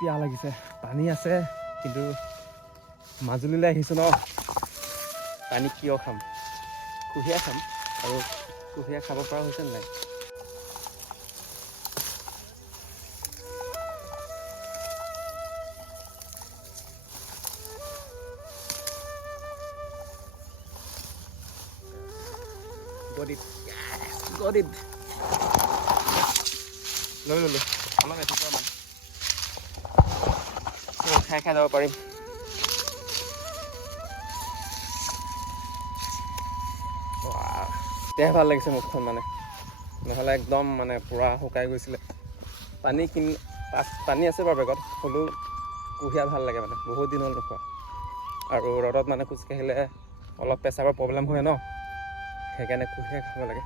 পিয়াহ লাগিছে পানী আছে কিন্তু মাজুলীলৈ আহিছোঁ ন পানী কিয় খাম কুঁহিয়া খাম আৰু কুঁহিয়া খাব পৰা হৈছে নাই got it yes got it লৈ ল'লোঁ অলপ এটুকুৰা মান খাই যাব পাৰিম তেতিয়াহে ভাল লাগিছে মুখখন মানে নহ'লে একদম মানে পূৰা শুকাই গৈছিলে পানী আছে বাৰু বেগত হ'লেও কুঁহিয়া ভাল লাগে মানে বহুত দিন হ'ল নোখোৱা আৰু ৰ'দত মানে খোজকাঢ়িলে অলপ প্ৰেছাৰৰ প্ৰব্লেম হয় ন সেইকাৰণে কুঁহিয়া খাব লাগে